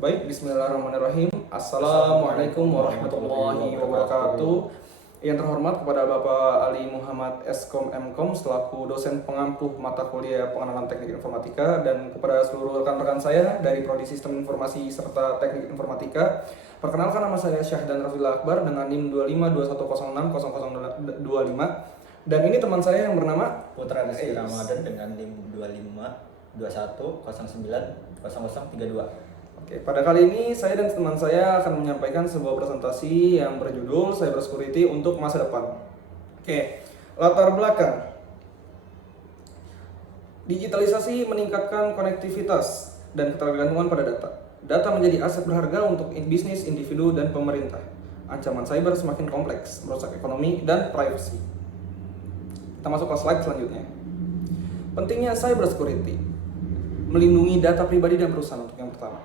Baik, bismillahirrahmanirrahim. Assalamualaikum warahmatullahi wabarakatuh. Yang terhormat kepada Bapak Ali Muhammad Eskom Mkom selaku dosen pengampuh mata kuliah pengenalan teknik informatika, dan kepada seluruh rekan-rekan saya dari Prodi Sistem Informasi serta Teknik Informatika. Perkenalkan, nama saya Syahdan Rafila Akbar dengan NIM 2521060025, dan ini teman saya yang bernama Putra Rizky Ramadan dengan NIM 2521090032. Oke, pada kali ini saya dan teman saya akan menyampaikan sebuah presentasi yang berjudul Cybersecurity untuk Masa Depan. Oke, latar belakang. Digitalisasi meningkatkan konektivitas dan ketergantungan pada data. Data menjadi aset berharga untuk bisnis, individu, dan pemerintah. Ancaman cyber semakin kompleks, merusak ekonomi dan privasi. Kita masuk ke slide selanjutnya. Pentingnya cybersecurity. Melindungi data pribadi dan perusahaan untuk yang pertama,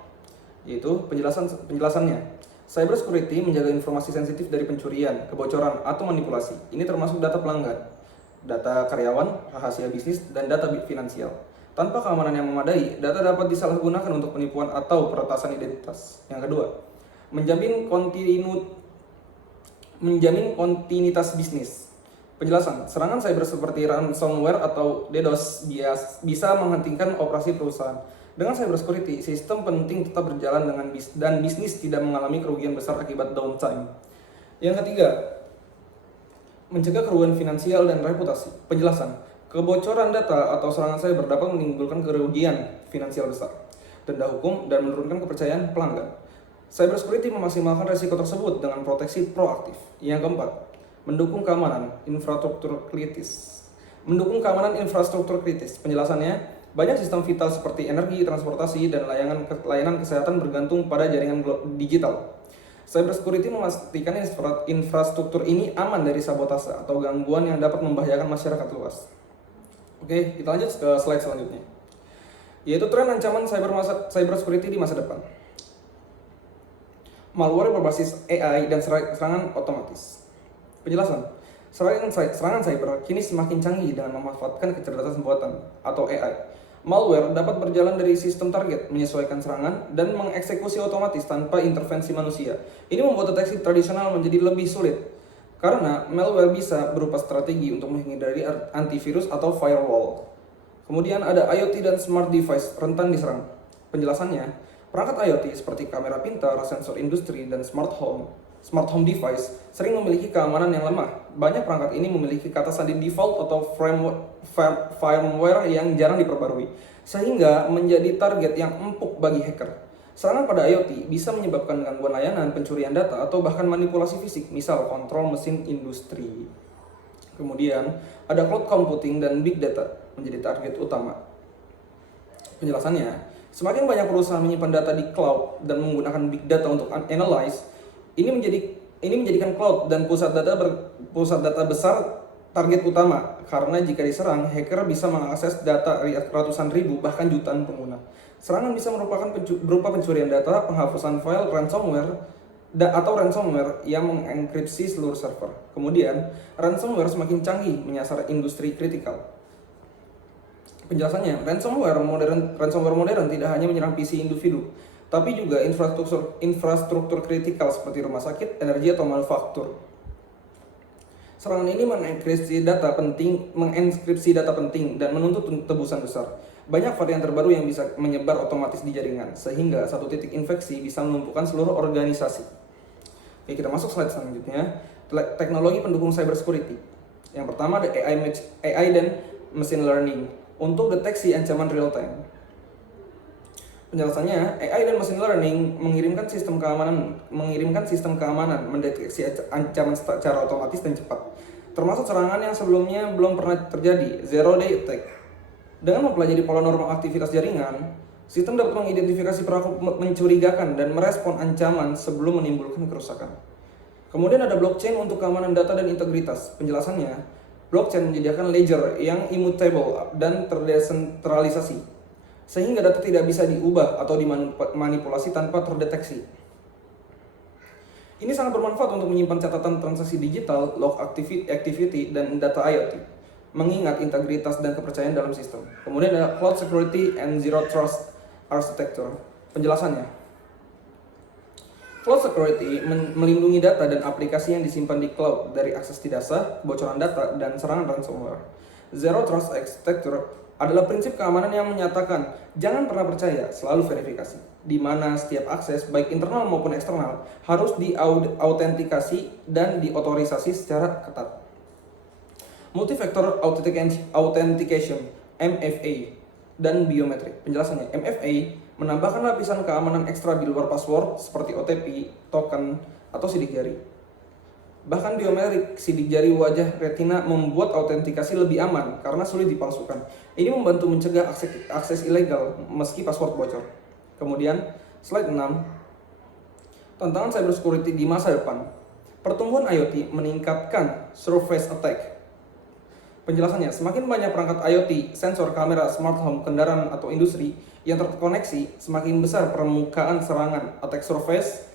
yaitu penjelasannya. Cybersecurity menjaga informasi sensitif dari pencurian, kebocoran, atau manipulasi. Ini termasuk data pelanggan, data karyawan, rahasia bisnis, dan data finansial. Tanpa keamanan yang memadai, data dapat disalahgunakan untuk penipuan atau peretasan identitas. Yang kedua, menjamin kontinuitas bisnis. Penjelasan, serangan cyber seperti ransomware atau DDoS bisa menghentikan operasi perusahaan. Dengan cybersecurity, sistem penting tetap berjalan dan bisnis tidak mengalami kerugian besar akibat downtime. Yang ketiga, mencegah kerugian finansial dan reputasi. Penjelasan, kebocoran data atau serangan cyber dapat menimbulkan kerugian finansial besar, denda hukum, dan menurunkan kepercayaan pelanggan. Cybersecurity memaksimalkan risiko tersebut dengan proteksi proaktif. Yang keempat, mendukung keamanan infrastruktur kritis. Penjelasannya, banyak sistem vital seperti energi, transportasi, dan layanan kesehatan bergantung pada jaringan digital. Cybersecurity memastikan infrastruktur ini aman dari sabotase atau gangguan yang dapat membahayakan masyarakat luas. Oke, kita lanjut ke slide selanjutnya, yaitu tren ancaman cybersecurity di masa depan. Malware berbasis AI dan serangan otomatis. Penjelasan, serangan cyber kini semakin canggih dengan memanfaatkan kecerdasan buatan atau AI. Malware dapat berjalan dari sistem target, menyesuaikan serangan, dan mengeksekusi otomatis tanpa intervensi manusia. Ini membuat deteksi tradisional menjadi lebih sulit, karena malware bisa berupa strategi untuk menghindari antivirus atau firewall. Kemudian ada IoT dan smart device rentan diserang. Penjelasannya, perangkat IoT seperti kamera pintar, sensor industri, dan smart home device sering memiliki keamanan yang lemah. Banyak perangkat ini memiliki kata sandi default atau firmware yang jarang diperbarui, sehingga menjadi target yang empuk bagi hacker. Serangan pada IoT bisa menyebabkan gangguan layanan, pencurian data, atau bahkan manipulasi fisik, misal kontrol mesin industri. Kemudian, ada cloud computing dan big data menjadi target utama. Penjelasannya, semakin banyak perusahaan menyimpan data di cloud dan menggunakan big data untuk analyze, ini menjadikan cloud dan pusat data besar target utama, karena jika diserang, hacker bisa mengakses data ratusan ribu bahkan jutaan pengguna. Serangan bisa berupa pencurian data, penghapusan file, ransomware yang mengenkripsi seluruh server. Kemudian, ransomware semakin canggih menyasar industri kritikal. Penjelasannya, ransomware modern tidak hanya menyerang PC individu, tapi juga infrastruktur kritikal seperti rumah sakit, energi, atau manufaktur. Serangan ini mengenkripsi data penting dan menuntut tebusan besar. Banyak varian terbaru yang bisa menyebar otomatis di jaringan, sehingga satu titik infeksi bisa melumpuhkan seluruh organisasi. Oke, kita masuk slide selanjutnya. Teknologi pendukung cybersecurity. Yang pertama ada AI dan machine learning untuk deteksi ancaman real time. Penjelasannya, AI dan machine learning mengirimkan sistem keamanan mendeteksi ancaman secara otomatis dan cepat, termasuk serangan yang sebelumnya belum pernah terjadi, zero day attack. Dengan mempelajari pola normal aktivitas jaringan, sistem dapat mengidentifikasi perangkat mencurigakan dan merespon ancaman sebelum menimbulkan kerusakan. Kemudian ada blockchain untuk keamanan data dan integritas. Penjelasannya, blockchain menyediakan ledger yang immutable dan terdesentralisasi, sehingga data tidak bisa diubah atau dimanipulasi tanpa terdeteksi. Ini sangat bermanfaat untuk menyimpan catatan transaksi digital, log activity, dan data IoT, mengingat integritas dan kepercayaan dalam sistem. Kemudian ada Cloud Security and Zero Trust Architecture. Penjelasannya, Cloud security melindungi data dan aplikasi yang disimpan di cloud dari akses tidak sah, kebocoran data, dan serangan ransomware. Zero Trust Architecture adalah prinsip keamanan yang menyatakan jangan pernah percaya, selalu verifikasi, di mana setiap akses, baik internal maupun eksternal, harus diautentikasi dan diotorisasi secara ketat. Multi-Factor Authentication (MFA) dan biometrik. Penjelasannya, MFA menambahkan lapisan keamanan ekstra di luar password seperti OTP, token, atau sidik jari. Bahkan biometrik sidik jari wajah retina membuat autentikasi lebih aman karena sulit dipalsukan. Ini membantu mencegah akses ilegal meski password bocor. Kemudian, slide 6. Tantangan cybersecurity di masa depan. Pertumbuhan IoT meningkatkan surface attack. Penjelasannya, semakin banyak perangkat IoT, sensor, kamera, smart home, kendaraan, atau industri yang terkoneksi, semakin besar permukaan serangan attack surface.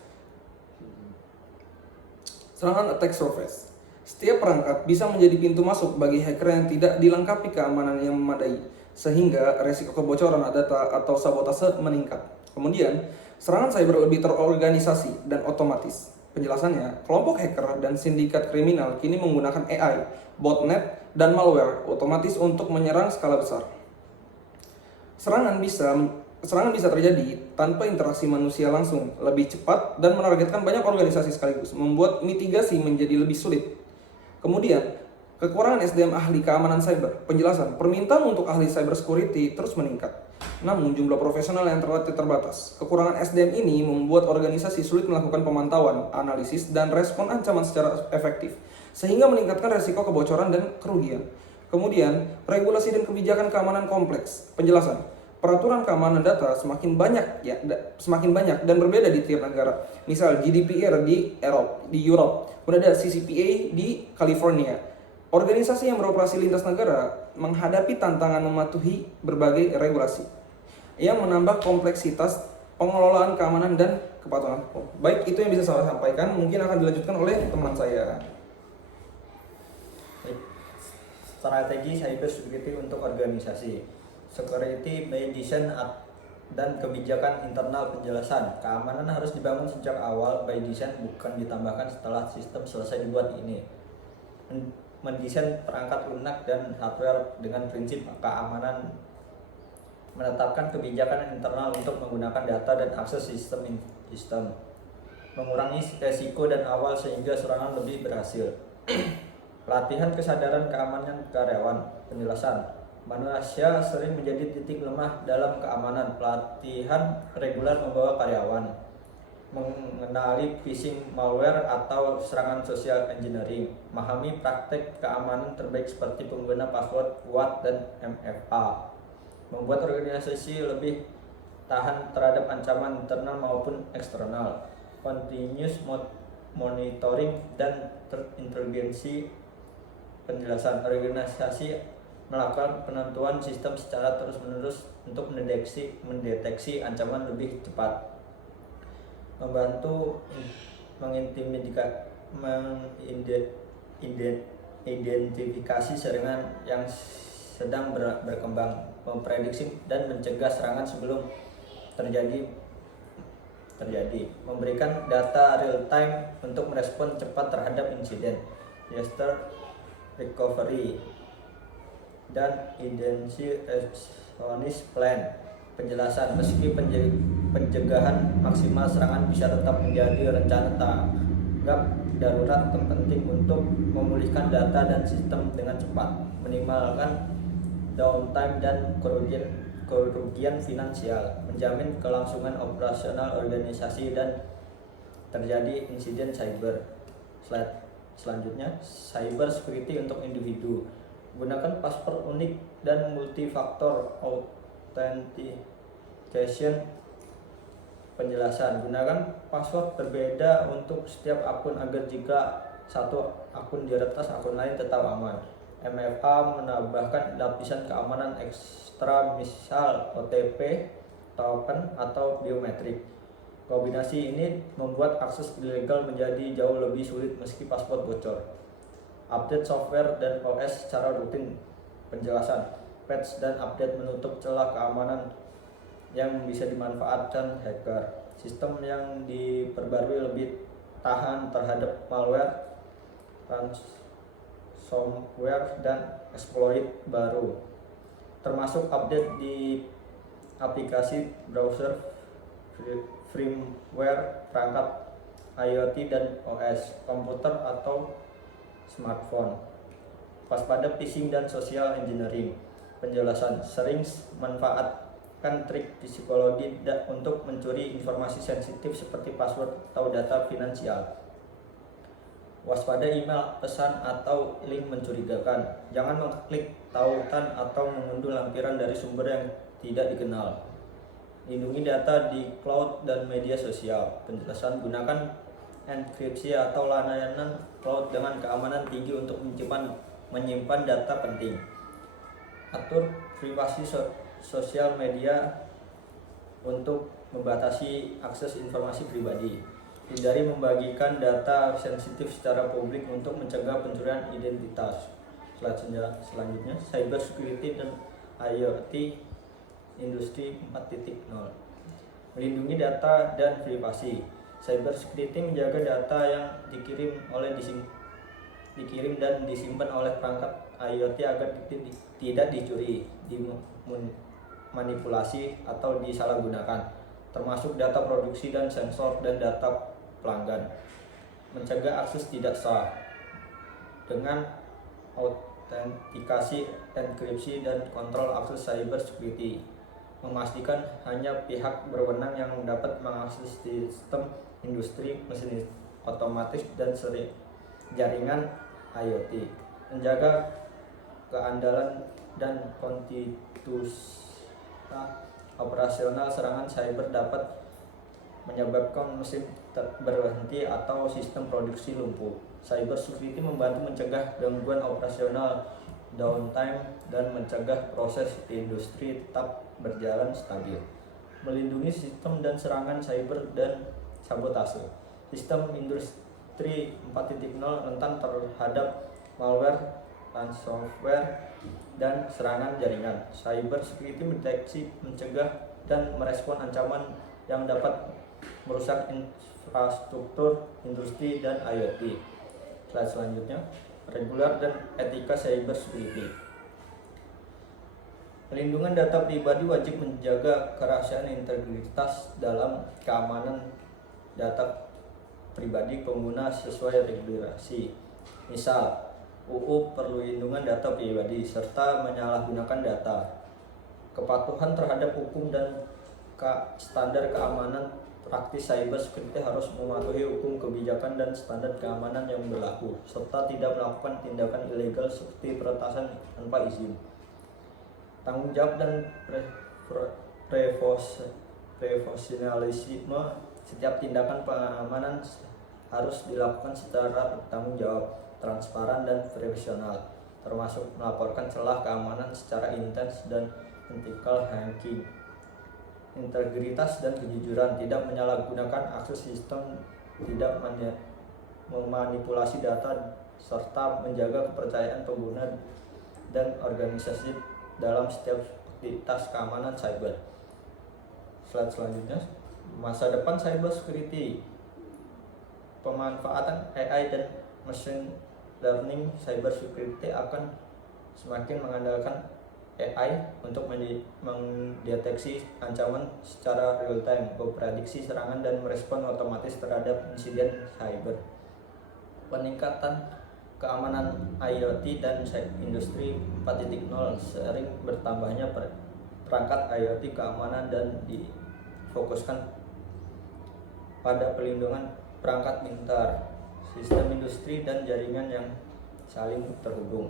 Setiap perangkat bisa menjadi pintu masuk bagi hacker yang tidak dilengkapi keamanan yang memadai, sehingga resiko kebocoran data atau sabotase meningkat. Kemudian, serangan cyber lebih terorganisasi dan otomatis. Penjelasannya, kelompok hacker dan sindikat kriminal kini menggunakan AI, botnet, dan malware otomatis untuk menyerang skala besar. Serangan bisa terjadi tanpa interaksi manusia langsung, lebih cepat, dan menargetkan banyak organisasi sekaligus, membuat mitigasi menjadi lebih sulit. Kemudian, kekurangan SDM ahli keamanan cyber. Penjelasan, permintaan untuk ahli cybersecurity terus meningkat. Namun, jumlah profesional yang terlatih terbatas. Kekurangan SDM ini membuat organisasi sulit melakukan pemantauan, analisis, dan respon ancaman secara efektif, sehingga meningkatkan resiko kebocoran dan kerugian. Kemudian, regulasi dan kebijakan keamanan kompleks. Penjelasan, peraturan keamanan data semakin banyak dan berbeda di tiap negara. Misal GDPR di Europe, kemudian ada CCPA di California. Organisasi yang beroperasi lintas negara menghadapi tantangan mematuhi berbagai regulasi yang menambah kompleksitas pengelolaan keamanan dan kepatuhan. Baik, itu yang bisa saya sampaikan. Mungkin akan dilanjutkan oleh teman saya. Strategi cyber security untuk organisasi. Security by design dan kebijakan internal. Penjelasan, keamanan harus dibangun sejak awal by design, bukan ditambahkan setelah sistem selesai dibuat. Ini mendesain perangkat lunak dan hardware dengan prinsip keamanan, menetapkan kebijakan internal untuk menggunakan data dan akses sistem, mengurangi resiko dan awal sehingga serangan lebih berhasil. Latihan kesadaran keamanan karyawan. Penjelasan, manusia sering menjadi titik lemah dalam keamanan. Pelatihan reguler membawa karyawan mengenali phishing, malware, atau serangan social engineering, memahami praktek keamanan terbaik seperti pengguna password kuat dan MFA, membuat organisasi lebih tahan terhadap ancaman internal maupun eksternal, continuous monitoring dan terinteligensi. Penjelasan, organisasi melakukan penentuan sistem secara terus-menerus untuk mendeteksi ancaman lebih cepat, membantu mengidentifikasi serangan yang sedang berkembang, memprediksi dan mencegah serangan sebelum terjadi, memberikan data real time untuk merespon cepat terhadap insiden, disaster recovery, dan emergency response plan. Penjelasan, meski pencegahan maksimal, serangan bisa tetap menjadi rencana tanggap darurat terpenting untuk memulihkan data dan sistem dengan cepat, minimalkan downtime dan kerugian finansial, menjamin kelangsungan operasional organisasi dan terjadi insiden cyber. Slide selanjutnya, cyber security untuk individu. Gunakan password unik dan multifaktor authentication. Penjelasan, gunakan password berbeda untuk setiap akun agar jika satu akun diretas, akun lain tetap aman. MFA menambahkan lapisan keamanan ekstra, misal OTP, token, atau biometrik. Kombinasi ini membuat akses ilegal menjadi jauh lebih sulit meski password bocor. Update software dan OS secara rutin. Penjelasan, patch dan update menutup celah keamanan yang bisa dimanfaatkan hacker. Sistem yang diperbarui lebih tahan terhadap malware, ransomware, dan exploit baru, termasuk update di aplikasi browser, firmware, perangkat IoT dan OS komputer atau smartphone. Waspada phishing dan social engineering. Penjelasan: sering manfaatkan trik psikologi untuk mencuri informasi sensitif seperti password atau data finansial. Waspada email, pesan, atau link mencurigakan. Jangan mengklik tautan atau mengunduh lampiran dari sumber yang tidak dikenal. Lindungi data di cloud dan media sosial. Penjelasan: gunakan enkripsi atau layanan cloud dengan keamanan tinggi untuk menyimpan data penting. Atur privasi sosial media untuk membatasi akses informasi pribadi. Hindari membagikan data sensitif secara publik untuk mencegah pencurian identitas. Selanjutnya, cyber security dan IoT industri 4.0. Melindungi data dan privasi. Cyber security menjaga data yang dikirim dan disimpan oleh perangkat IoT agar tidak dicuri, dimanipulasi, atau disalahgunakan, termasuk data produksi dan sensor dan data pelanggan. Mencegah akses tidak sah dengan autentikasi, enkripsi, dan kontrol akses cyber security. Memastikan hanya pihak berwenang yang dapat mengakses sistem industri, mesin otomatis, dan jaringan IoT. Menjaga keandalan dan kontinuitas operasional. Serangan cyber dapat menyebabkan mesin berhenti atau sistem produksi lumpuh. Cyber security membantu mencegah gangguan operasional, downtime, dan mencegah proses industri tetap berjalan stabil. Melindungi sistem dan serangan cyber dan sabotase. Sistem industri 4.0 rentan terhadap malware, ransomware, dan serangan jaringan. Cyber security mendeteksi, mencegah, dan merespon ancaman yang dapat merusak infrastruktur industri dan IoT. Slide selanjutnya, regular dan etika cyber security. Pelindungan data pribadi wajib menjaga kerahasiaan integritas dalam keamanan data pribadi pengguna sesuai regulasi. Misal, UU Perlindungan Data Pribadi serta menyalahgunakan data. Kepatuhan terhadap hukum dan standar keamanan. Praktis cyber security harus mematuhi hukum, kebijakan, dan standar keamanan yang berlaku, serta tidak melakukan tindakan ilegal seperti peretasan tanpa izin. Tanggung jawab dan profesionalisme. Setiap tindakan pengamanan harus dilakukan secara bertanggung jawab, transparan, dan profesional, termasuk melaporkan celah keamanan secara intens dan ethical hacking. Integritas dan kejujuran. Tidak menyalahgunakan akses sistem, tidak memanipulasi data, serta menjaga kepercayaan pengguna dan organisasi dalam setiap aktivitas keamanan cyber. Slide selanjutnya, masa depan cyber security. Pemanfaatan AI dan machine learning. Cyber security akan semakin mengandalkan AI untuk mendeteksi ancaman secara real time, memprediksi serangan, dan merespon otomatis terhadap insiden cyber. Peningkatan keamanan IoT dan industri 4.0. Sering bertambahnya perangkat IoT keamanan dan difokuskan pada pelindungan perangkat pintar, sistem industri, dan jaringan yang saling terhubung.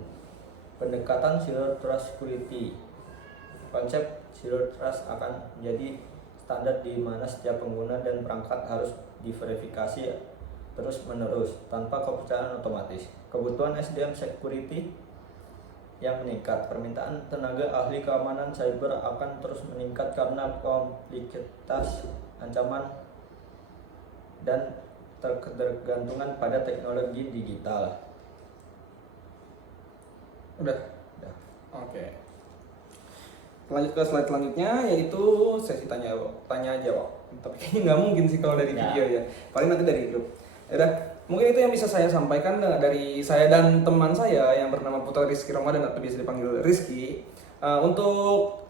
Pendekatan Zero Trust Security. Konsep Zero Trust akan menjadi standar di mana setiap pengguna dan perangkat harus diverifikasi terus-menerus tanpa kepercayaan otomatis. Kebutuhan SDM security yang meningkat. Permintaan tenaga ahli keamanan cyber akan terus meningkat karena kompleksitas ancaman dan ketergantungan pada teknologi digital. Udah. Oke. Lanjut ke slide selanjutnya, yaitu sesi tanya jawab. Tapi kayaknya nggak mungkin sih kalau dari Ya. video ya. Paling nanti dari grup. Ya udah, mungkin itu yang bisa saya sampaikan dari saya dan teman saya yang bernama Putra Rizky Ramadan atau biasa dipanggil Rizky. Untuk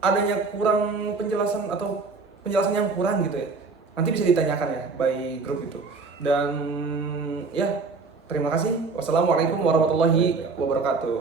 adanya kurang penjelasan atau penjelasan yang kurang gitu ya, nanti bisa ditanyakan ya by grup itu. Dan ya, terima kasih. Wassalamualaikum warahmatullahi wabarakatuh.